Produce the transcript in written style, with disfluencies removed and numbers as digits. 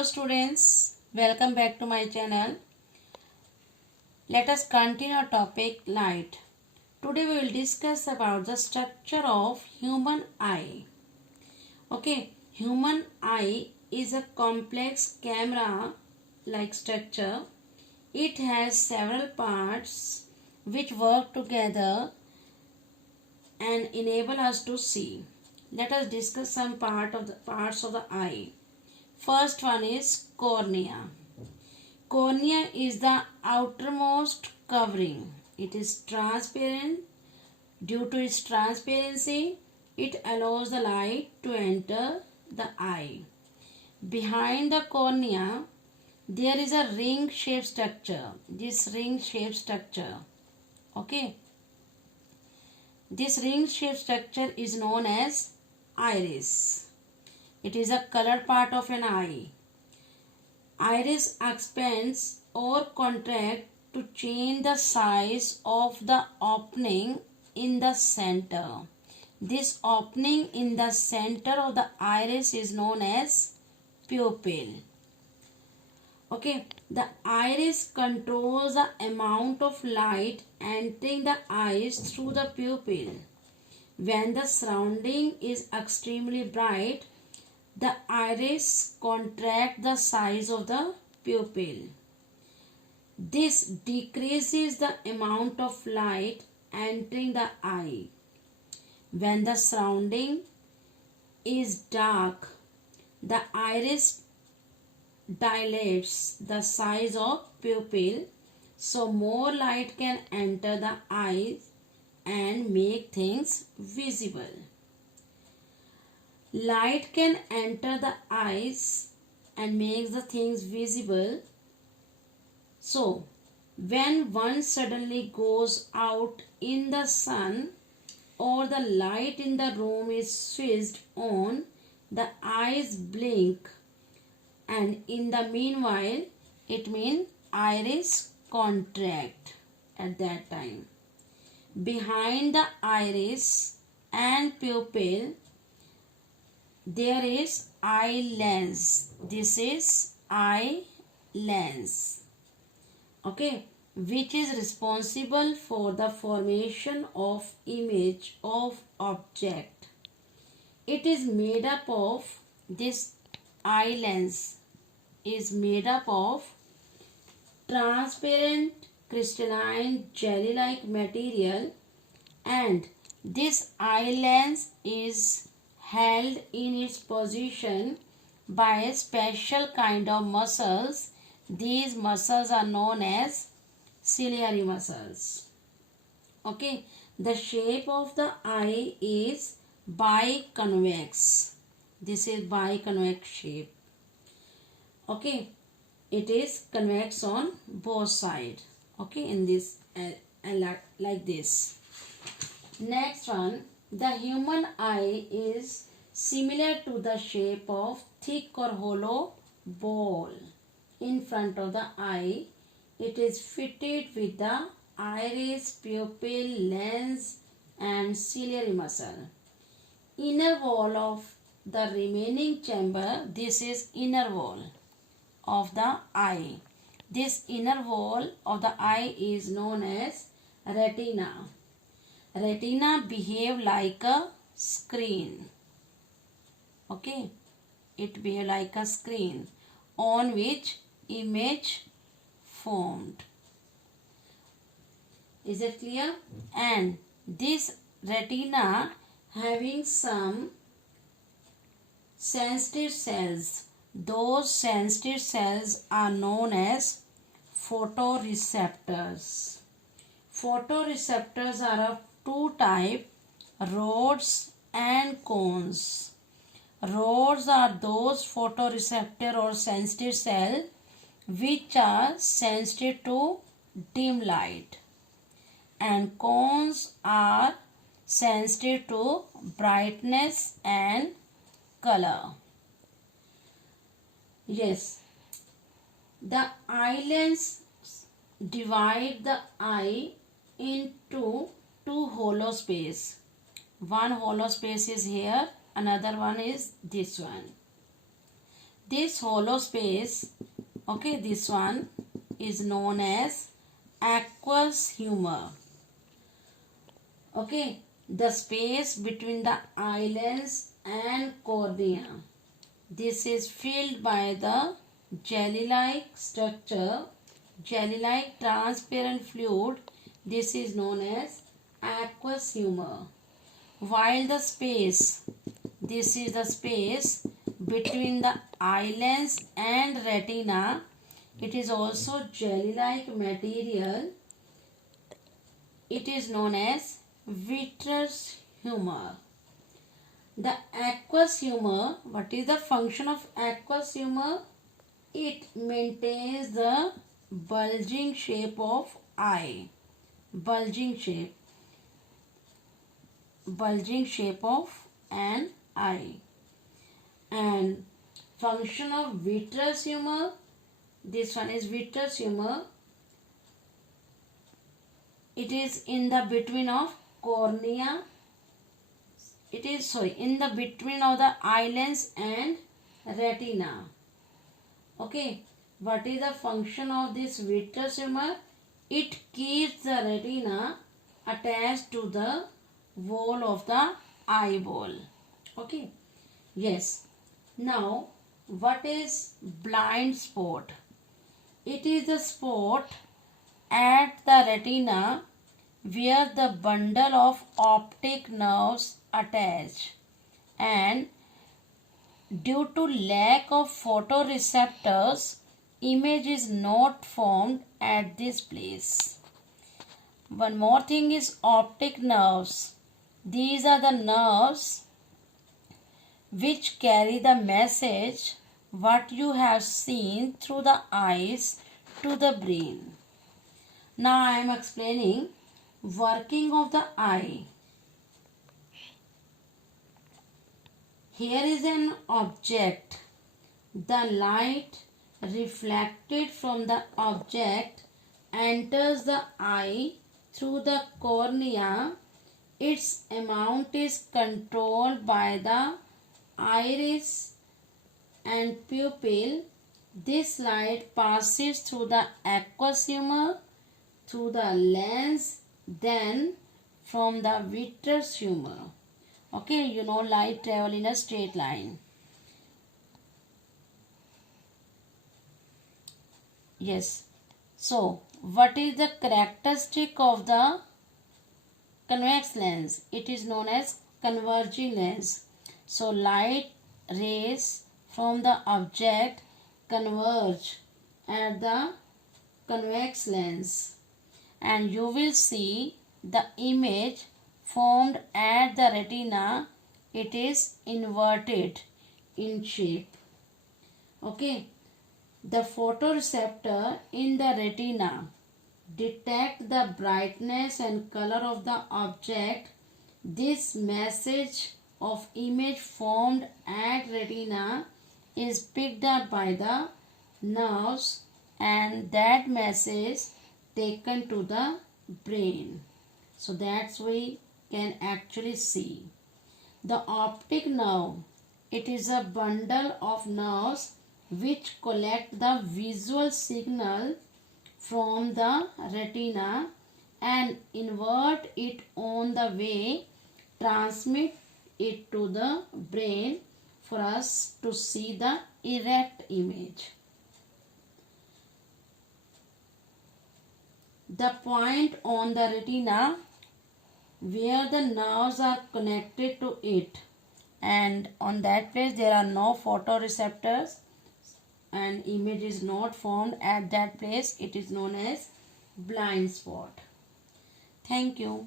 Hello students, welcome back to my channel. Let us continue our topic light. Today we will discuss about the structure of human eye. Okay, human eye is a complex camera like structure. It has several parts which work together and enable us to see. Let us discuss some parts of the eye. First one is cornea. Cornea is the outermost covering. It is transparent. Due to its transparency, it allows the light to enter the eye. Behind the cornea, there is a ring-shaped structure. This ring-shaped structure. Okay. This ring-shaped structure is known as iris. It is a colored part of an eye. Iris expands or contracts to change the size of the opening in the center. This opening in the center of the iris is known as pupil. Okay, the iris controls the amount of light entering the eyes through the pupil. When the surrounding is extremely bright, the iris contracts the size of the pupil. This decreases the amount of light entering the eye. When the surrounding is dark, the iris dilates the size of pupil so more light can enter the eyes and make things visible. Light can enter the eyes and makes the things visible. So, when one suddenly goes out in the sun or the light in the room is switched on, the eyes blink, and in the meanwhile, it means iris contract at that time. Behind the iris and pupil, there is eye lens. This is eye lens. Okay, which is responsible for the formation of image of object. It is made up of, this eye lens is made up of transparent crystalline jelly-like material, and this eye lens is held in its position by a special kind of muscles. These muscles are known as ciliary muscles. Okay, the shape of the eye is biconvex. This is biconvex shape. Okay, it is convex on both sides. Okay, in this like this. Next one, the human eye is similar to the shape of thick or hollow ball in front of the eye. It is fitted with the iris, pupil, lens and ciliary muscle. Inner wall of the remaining chamber, this is inner wall of the eye. This inner wall of the eye is known as retina. Retina behave like a screen. Okay, it behave like a screen on which image formed. Is it clear? And this retina having some sensitive cells. Those sensitive cells are known as photoreceptors. Photoreceptors are of two types, rods and cones. Rods are those photoreceptor or sensitive cell which are sensitive to dim light, and cones are sensitive to brightness and color. Yes, the eye lens divide the eye into two hollow space. One hollow space is here, another one is this one. This hollow space, okay, this one is known as aqueous humor. Okay, the space between the eye lens and cornea. This is filled by the jelly-like structure, jelly-like transparent fluid. This is known as aqueous humor. While the space, this is the space between the eye lens and retina. It is also jelly-like material. It is known as vitreous humor. The aqueous humor, what is the function of aqueous humor? It maintains the bulging shape of eye. Bulging shape of an eye. And function of vitreous humor, this one is vitreous humor. It is in the between of cornea. In the between of the eye lens and retina. Okay, what is the function of this vitreous humor? It keeps the retina attached to the wall of the eyeball. Okay, yes. Now, what is blind spot? It is the spot at the retina where the bundle of optic nerves attach, and due to lack of photoreceptors, image is not formed at this place. One more thing is optic nerves. These are the nerves which carry the message what you have seen through the eyes to the brain. Now I am explaining working of the eye. Here is an object. The light reflected from the object enters the eye through the cornea. Its amount is controlled by the iris and pupil. This light passes through the aqueous humor, through the lens, then from the vitreous humor. Okay, you know light travel in a straight line. Yes. So, what is the characteristic of the convex lens? It is known as converging lens. So, light rays from the object converge at the convex lens, and you will see the image formed at the retina. It is inverted in shape. Okay, the photoreceptor in the retina detect the brightness and color of the object. This message of image formed at retina is picked up by the nerves, and that message taken to the brain. So that's we can actually see. The optic nerve, it is a bundle of nerves which collect the visual signal from the retina and invert it on the way, transmit it to the brain for us to see the erect image. The point on the retina where the nerves are connected to it, and on that place there are no photoreceptors and image is not formed at that place. It is known as blind spot. Thank you.